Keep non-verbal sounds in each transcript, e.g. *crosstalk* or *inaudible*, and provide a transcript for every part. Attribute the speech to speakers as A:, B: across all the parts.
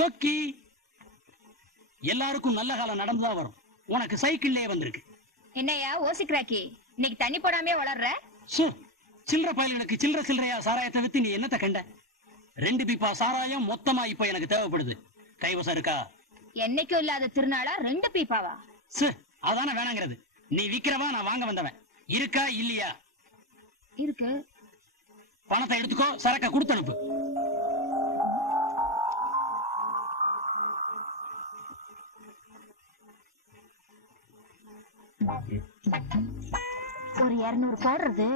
A: சொக்கி. எல்லாருக்கும் நல்ல காலம் நடந்துதான் வரும். உனக்கு சைக்கிள்லயே வந்திருக்கு.
B: என்னையா ஓசிக்ராக்கி இன்னைக்கு தண்ணி போடாமே வளர்ற?
A: சில்லற பயல்களுக்கு சில்லற சில்லறையா சாராயத்தை வித்து நீ என்னத்த கண்ட? ரெண்டு பீப்பா சாராயம் மொத்தமா இப்ப எனக்கு தேவைப்படுது. கைவசம் இருக்கா?
B: என்னைக்கும் இல்லாத திருநாளா ரெண்டு பீப்பாவா?
A: சு அதானே வேணாங்கிறது. நீ விக்கிறவா நான் வாங்க வந்தவன். இருக்கா இல்லையா?
B: இருக்கு.
A: பணத்தை எடுத்துக்கோ சரக்க கொடுத்து அனுப்பு
B: ஒரு இருநூறு போடுறது?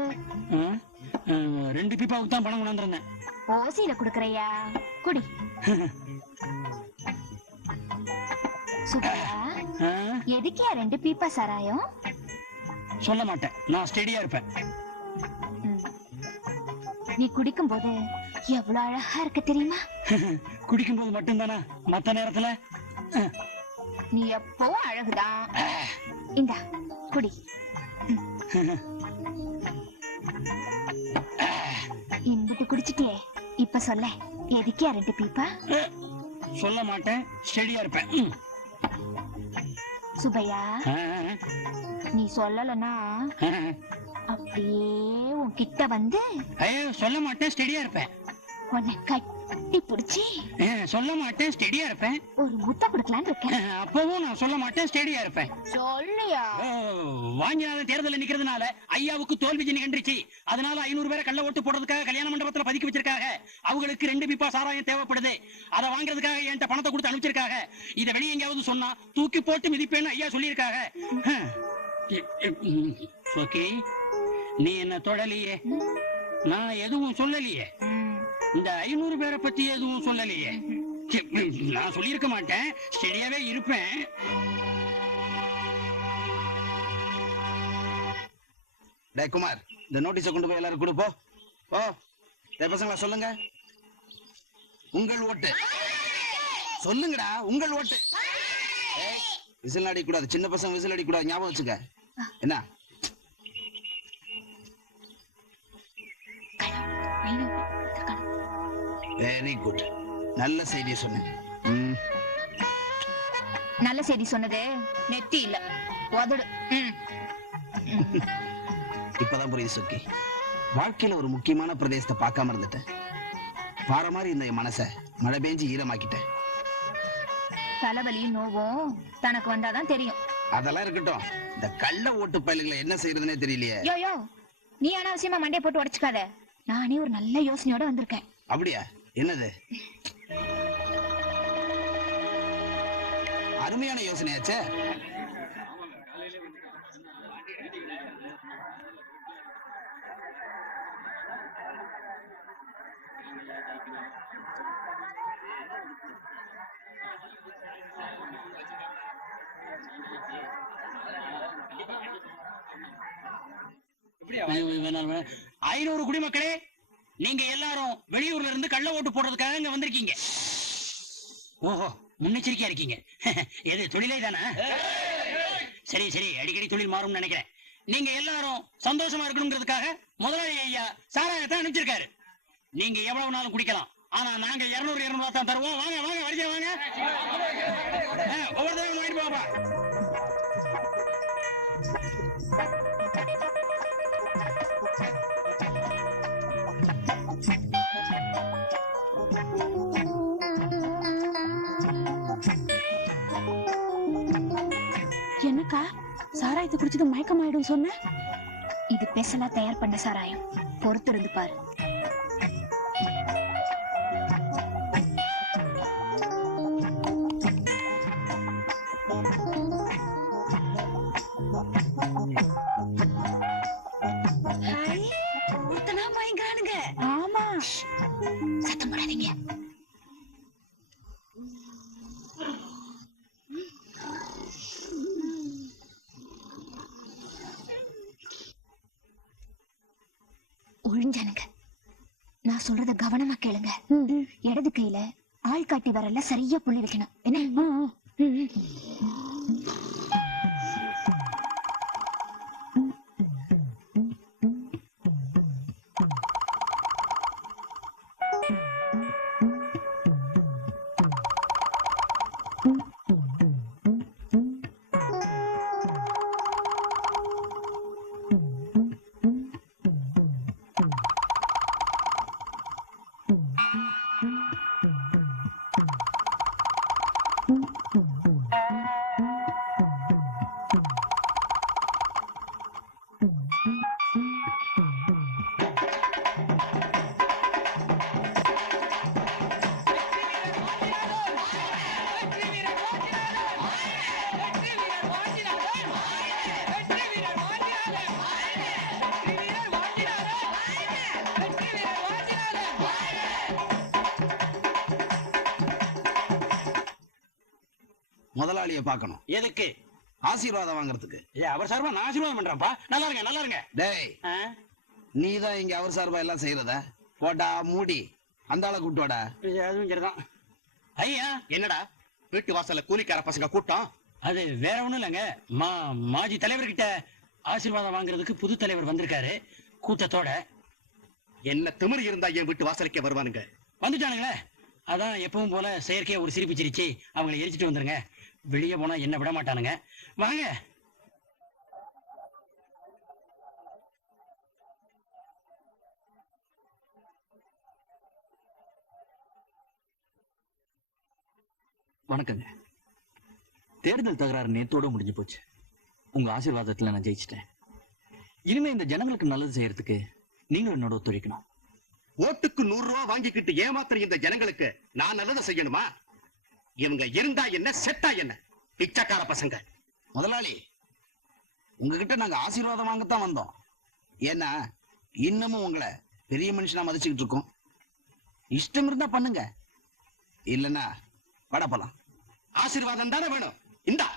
A: ரெண்டு பீப்பாவுக்கு தான் பணம் கொண்டாந்துருந்தேன்.
B: ஓசியில குடுக்கறையா? குடி. சுப்பையா? எதுக்கியா ரெண்டு பீப்பா சாராயம்?
A: சொல்ல மாட்டேன். நான் ஸ்டெடியா இருப்பேன்.
B: நீ குடிக்கும் போது எவ்வளவு அழகா இருக்கு தெரியுமா?
A: குடிக்கும்போது மட்டும்தானா? மத்த நேரத்துல.
B: நீ எப்பவும் அழகுதான் இந்தா குடி இம்பிட்டு குடிச்சிட்டியே இப்ப சொல்ல எதுக்கியா ரெண்டு பீப்பா.
A: சொல்ல மாட்டேன் ஸ்டெடியா இருப்பேன்.
B: சுபையா நீ சொல்லலன்னா
A: ஆ.
B: அப்படியே உன் கிட்ட வந்து
A: சொல்ல மாட்டேன் ஸ்டெடியா இருப்பேன்
B: உன்னை கட்டி புடிச்சு
A: ஆ, சொல்ல மாட்டேன் ஸ்டெடியா இருப்பேன்.
B: ஒரு முத்த கொடுக்கலான்னு
A: ஆ,
B: இருக்கேன்
A: அப்பவும் நான் சொல்ல மாட்டேன் ஸ்டெடியா இருப்பேன்.
B: சொல்லியா?
A: ஓ, வாங்கினாத தேர்தல் நிக்கிறதுனால ஐயாவுக்கு தோல்வி ஜெனி அதனால ஐநூறு பேரை கள்ள ஓட்டு போடுறதுக்காக கல்யாண மண்டபத்துல பதுக்கி வச்சிருக்காங்க. அவங்களுக்கு ரெண்டு பிப்பா சாராயம் தேவைப்படுது. அதை வாங்குறதுக்காக என்கிட்ட பணத்தை கொடுத்து அனுப்பிச்சிருக்காங்க. இதை வெளியே எங்கேயாவது சொன்னா தூக்கி போட்டு மிதிப்பேன்னு ஐயா சொல்லியிருக்காங்க. ஓகே. நீ என்ன தொடலையே? நான் எதுவும் சொல்லலையே. இந்த ஐநூறு பேரை பத்தி எதுவும் சொல்லலையே. நான் சொல்லியிருக்க மாட்டேன். ஸ்டெடியாவே இருப்பேன்.
C: டே குமார் இந்த நோட்டீஸை கொண்டு போய் எல்லாரும் கொடுப்போ? ஓ டே பசங்களா சொல்லுங்க. உங்கள் ஓட்டு. சொல்லுங்கடா உங்கள் ஓட்டு. விசில் அடிக்கூடாது சின்ன பசங்க விசில் அடிக்கூடாது ஞாபகம் வச்சுக்க. என்ன? வெரி குட் நல்ல செய்தியை சொன்னேன். ம்,
B: நல்ல செய்தி சொன்னது நெத்தி இல்ல. உதடு. ம்.
C: இப்பதான் புரியுது சுக்கி. வாழ்க்கையில ஒரு முக்கியமான பிரதேசத்தை பார்க்காம இருந்துட்டேன். பாறை மாதிரி இந்த என் மனசை மழை பெஞ்சு ஈரமாக்கிட்டேன்.
B: தலைவலியும் நோவும் தனக்கு வந்தாதான் தெரியும்.
C: அதெல்லாம் இருக்கட்டும். இந்த கள்ள ஓட்டு பயலுகளை என்ன செய்யறதுனே தெரியலையே.
B: யோ யோ நீ அனாவசியமா மண்டைய போட்டு உடைச்சுக்காத. நானே ஒரு நல்ல யோசனையோட வந்திருக்கேன்.
C: அப்படியா? என்னது? அருமையான யோசனையாச்சே.
A: ஐநூறு குடிமக்களே நீங்க எல்லாரும் வெளியூர்ல இருந்து கள்ள ஓட்டு போடுறதுக்காக இங்க வந்திருக்கீங்க. ஓஹோ முன்னெச்சரிக்கையா இருக்கீங்க. *laughs* எது தொழிலே தானே? சரி சரி அடிக்கடி தொழில் மாறும்னு நினைக்கிறேன். நீங்க எல்லாரும் சந்தோஷமா இருக்கணுங்கிறதுக்காக முதலாளி ஐயா சாராயத்தான் அனுப்பிச்சிருக்காரு. நீங்க எவ்வளவு நாளும் குடிக்கலாம். ஆனா நாங்க இருநூறு இருநூறு தான் தருவோம். வாங்க வாங்க வரிசை வாங்க. ஒவ்வொரு தடவை வாங்கிட்டு போப்பா
B: சாராயத்தை குடிச்சது மயக்கமாயிடும் சொன்ன? இது பெசலா தயார் பண்ண சாராயம். பொறுத்திருந்து பாரு. நான் சொல்றத கவனமா கேளுங்க. இடது கையில ஆள் காட்டி வரல சரியா புள்ளி வைக்கணும். என்ன? Thank you.
C: முதலாளிய பார்க்கணும்.
A: எதுக்கு?
C: ஆசீர்வாதம் வாங்குறதுக்கு.
A: ஏ அவர் சார்பா? நான் ஆசீர்வாதம் பண்றேன்ப்பா நல்லா இருங்க நல்லா இருங்க.
C: டேய்
A: ஆ?
C: நீதான் இங்க அவர் சார்பா எல்லாம் செய்யறத? போடா மூடி. அந்த ஆளை கூப்பிட்டு வாடா.
A: இது அதுவும் சரிதான் ஐயா
D: என்னடா? வீட்டு வாசல்ல கூலிக்கார பசங்க கூட்டம்?
A: அது வேற ஒண்ணும் இல்லைங்க. மா மாஜி தலைவர்கிட்ட ஆசீர்வாதம் வாங்குறதுக்கு புது தலைவர் வந்திருக்காரு. கூட்டத்தோட.
D: என்ன திமிரு இருந்தா என் வீட்டு வாசலுக்கே வருவானுங்க?
A: வந்துட்டானுங்களே. அதான் எப்பவும் போல செயற்கையா ஒரு சிரிப்பு சிரிச்சு அவங்களை எரிச்சிட்டு வந்துருங்க. வெளியே போனா என்ன விட மாட்டானுங்க. வாங்க.
E: வணக்கங்க. தேர்தல் தகராறு நேத்தோட முடிஞ்சு போச்சு. உங்க ஆசீர்வாதத்துல நான் ஜெயிச்சிட்டேன். இனிமே இந்த ஜனங்களுக்கு நல்லது செய்யறதுக்கு நீங்களும் என்னோட ஒத்துழைக்கணும்.
D: ஓட்டுக்கு நூறு ரூபாய் வாங்கிக்கிட்டு ஏமாத்துற இந்த ஜனங்களுக்கு நான் நல்லதை செய்யணுமா? இவங்க இருந்தா என்ன செத்தா என்ன? பிச்சைக்கார பசங்க.
C: முதலாளி உங்ககிட்ட நாங்க ஆசீர்வாதம் வாங்கத்தான் வந்தோம். ஏன்னா இன்னமும் உங்களை பெரிய மனுஷனா மதிச்சுக்கிட்டு இருக்கோம். இஷ்டம் இருந்தா பண்ணுங்க. இல்லைன்னா வட போலாம்.
D: ஆசீர்வாதம் தானே வேணும். இந்தா.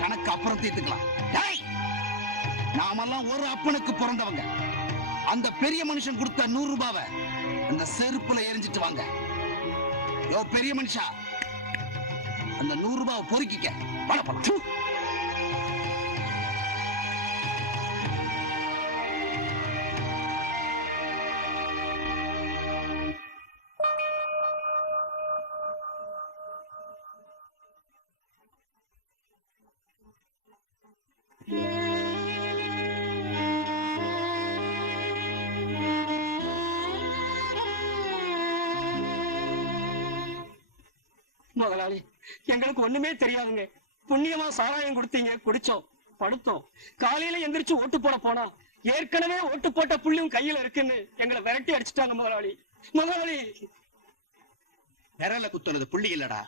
C: கணக்கு அப்புறம் தீர்த்துக்கலாம் நாமெல்லாம் ஒரு அப்பனுக்கு பிறந்தவங்க. அந்த பெரிய மனுஷன் கொடுத்த நூறு ரூபாவை அந்த செருப்புல எரிஞ்சிட்டு வாங்க. யோ பெரிய மனுஷா. அந்த நூறு ரூபாவை பொறுக்கிக்க. வட
F: முதலாளி. எங்களுக்கு ஒண்ணுமே தெரியாதுங்க. புண்ணியமா சாராயம் கொடுத்தீங்க குடிச்சோம் படுத்தோம். காலையில எந்திரிச்சு ஓட்டு போட போனா ஏற்கனவே ஓட்டு போட்ட புள்ளியும் கையில இருக்குன்னு எங்களை விரட்டி அடிச்சுட்டாங்க முதலாளி. முதலாளி!
D: விரல குத்துனது புள்ளி இல்லடா.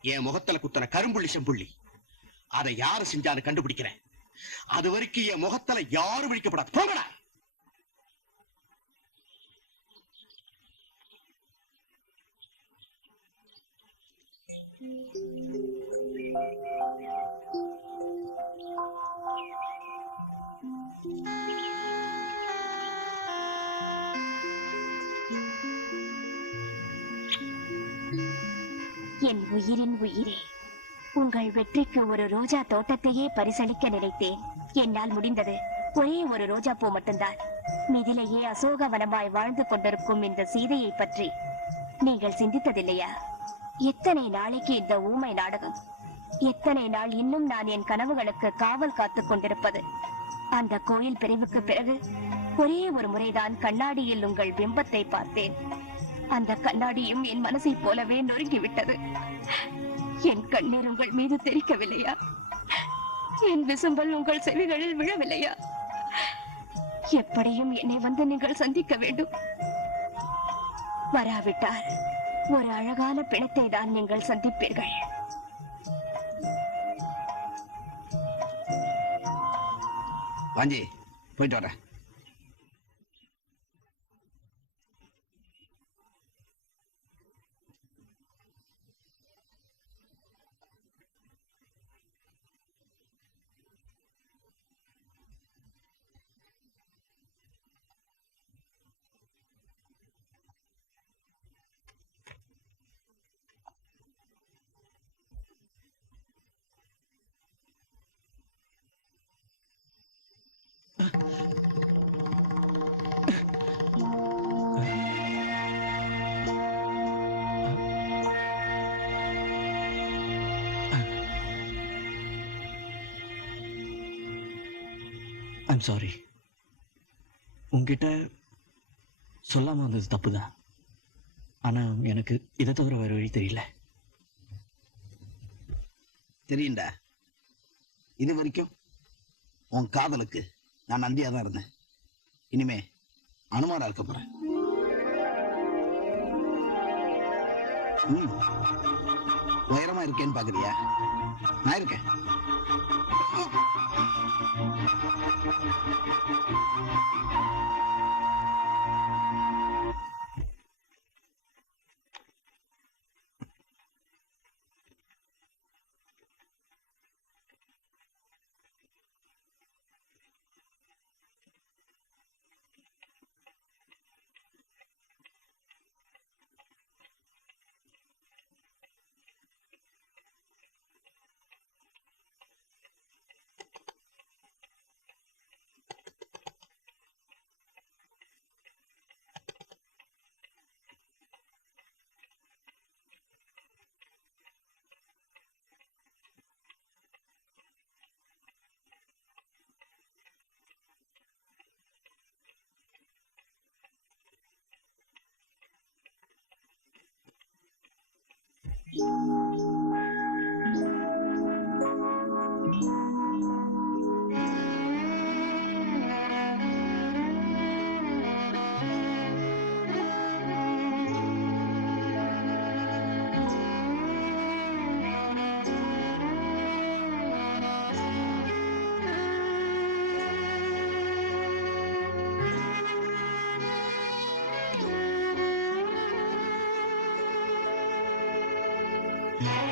D: என் முகத்துல குத்துன கரும்புள்ளி செம்புள்ளி. அதை யாரு செஞ்சான்னு கண்டுபிடிக்கிறேன். அது வரைக்கும் என் முகத்துல யாரும் விழிக்கப்படாது. போங்கடா!
B: என் உயிரின் உயிரே உங்கள் வெற்றிக்கு ஒரு ரோஜா தோட்டத்தையே பரிசளிக்க நினைத்தேன். என்னால் முடிந்தது. ஒரே ஒரு ரோஜா பூ மட்டும்தான். மிதிலேயே அசோக வனமாய் வாழ்ந்து கொண்டிருக்கும் இந்த சீதையை பற்றி நீங்கள் சிந்தித்ததில்லையா? எத்தனை நாளைக்கு இந்த ஊமை நாடகம்? எத்தனை நாள் இன்னும் நான் என் கனவுகளுக்கு காவல் காத்துக் கொண்டிருப்பது? அந்த கோயில் பிரிவுக்கு பிறகு ஒரே ஒரு முறைதான் கண்ணாடியில் உங்கள் பிம்பத்தை பார்த்தேன். அந்த கண்ணாடியும் என் மனசைப் போலவே நொறுங்கிவிட்டது. என் கண்ணீர் உங்கள் மீது தெரிக்கவில்லையா என் விசும்பல் உங்கள் செவிகளில் விழவில்லையா? எப்படியும் என்னை வந்து நீங்கள் சந்திக்க வேண்டும். வராவிட்டார். ஒரு அழகான பிணத்தை தான் நீங்கள் சந்திப்பீர்கள்.
C: வாஞ்சி போயிட்டு வரேன்.
E: ஐம் சாரி உங்ககிட்ட சொல்லாம வந்தது தப்புதான். ஆனா எனக்கு இதை தவிர வேறு வழி தெரியல.
C: தெரியுண்டா இது வரைக்கும் உன் காதலுக்கு நான் நன்றியா தான் இருந்தேன். இனிமே அனுமாராக இருக்க போறேன். உயரமா இருக்கேன்னு பாக்குறியா? நான் இருக்கேன். Thank you.